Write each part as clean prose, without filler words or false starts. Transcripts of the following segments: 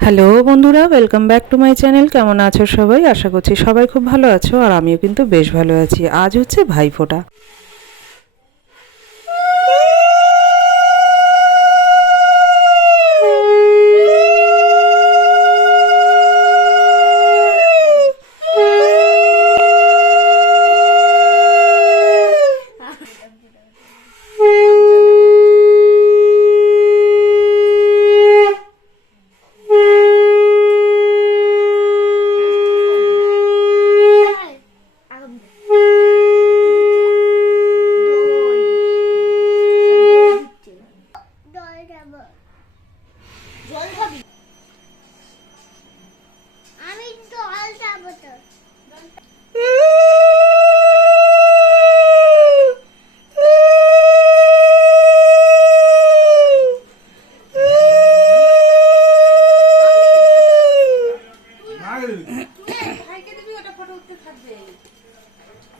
Hello বন্ধুরা, welcome back to my channel. কেমন আছো সবাই? আশা করছি সবাই খুব ভালো আছো, আর আমিও কিন্তু বেশ ভালো আছি। আজ হচ্ছে ভাইফোঁটা।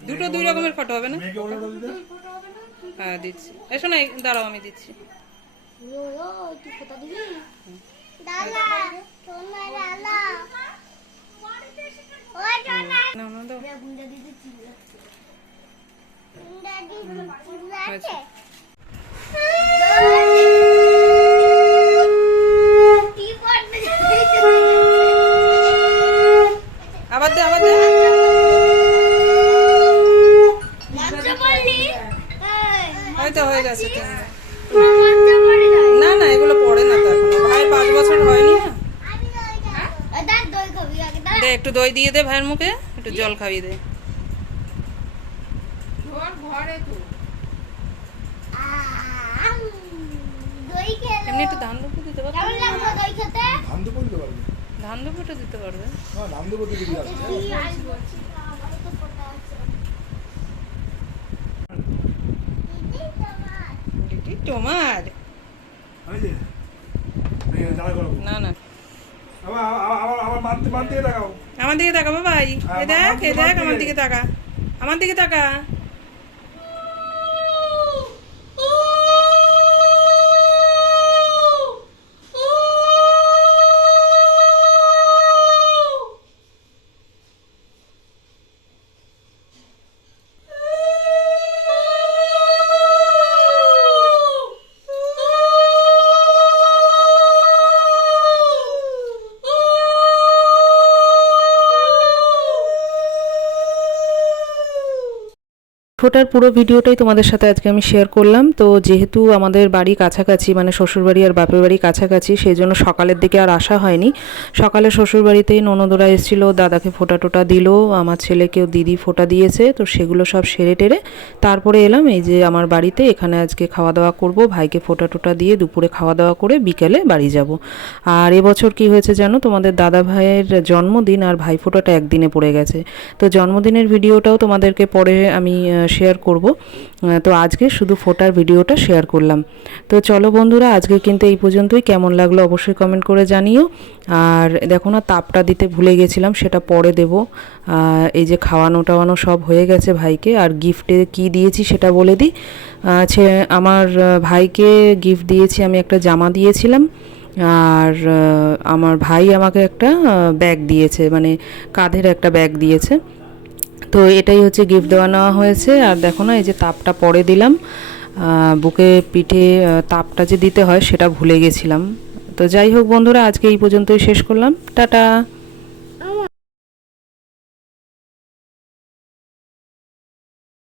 দুটো দুই রকমের ফটো হবে না? হ্যাঁ দিচ্ছি, এসো না, দাঁড়াও আমি দিচ্ছি। আবার দে, আবার দে। হয়তো হয়ে গেছে। না না, এগুলো পড়ে না তো এখনো। ভাই 5 বছর হয়নি না। দে একটু দই দিয়ে দে ভাইয়ের মুখে, একটু জল খাইয়ে দে। এমনি একটু ধান দুপুর দিতে পারবে? ধান দুপুরটা দিতে পারবে? তোমার না না, আমার দিকে তাকাবো ভাই। এ দেখ, এ দেখ, আমার দিকে তাকা, আমার দিকে তাকা। ফোটার পুরো ভিডিওটাই তোমাদের সাথে আজকে আমি শেয়ার করলাম। তো যেহেতু আমাদের বাড়ি কাছাকাছি, মানে শ্বশুরবাড়ি আর বাপের বাড়ি কাছাকাছি, সেই জন্য সকালের দিকে আর আসা হয়নি। সকালে শ্বশুরবাড়িতেই ননদরা এসেছিলো, দাদাকে ফোঁটা টোটা দিল, আমার ছেলেকেও দিদি ফোঁটা দিয়েছে। তো সেগুলো সব সেরে টেরে তারপরে এলাম এই যে আমার বাড়িতে। এখানে আজকে খাওয়া দাওয়া করব, ভাইকে ফোঁটা টোটা দিয়ে দুপুরে খাওয়া দাওয়া করে বিকেলে বাড়ি যাব। আর এবছর কি হয়েছে জানো, তোমাদের দাদা ভাইয়ের জন্মদিন আর ভাইফোঁটাটা একদিনে পড়ে গেছে। তো জন্মদিনের ভিডিওটাও তোমাদেরকে পরে আমি শেয়ার করব। তো আজকে শুধু ফোটার ভিডিওটা শেয়ার করলাম। তো চলো বন্ধুরা, আজকে কিন্তু এই পর্যন্তই। কেমন লাগলো অবশ্যই কমেন্ট করে জানিও। আর দেখো না, তাপটা দিতে ভুলে গেছিলাম, সেটা পরে দেব। এই যে খাওয়ানো টাওয়ানো সব হয়ে গেছে ভাইকে। আর গিফটে কি দিয়েছি সেটা বলে দিই। আমার ভাইকে গিফট দিয়েছি, আমি একটা জামা দিয়েছিলাম। আর আমার ভাই আমাকে একটা ব্যাগ দিয়েছে, মানে কাঁধের একটা ব্যাগ দিয়েছে। তো এটাই হচ্ছে গিফট দেওয়া নেওয়া হয়েছে। আর দেখো না, এই যে তাপটা পরে দিলাম বুকে পিঠে, তাপটা যে দিতে হয় সেটা ভুলে গেছিলাম। তো যাই হোক বন্ধুরা, আজকে এই পর্যন্তই শেষ করলাম। টাটা।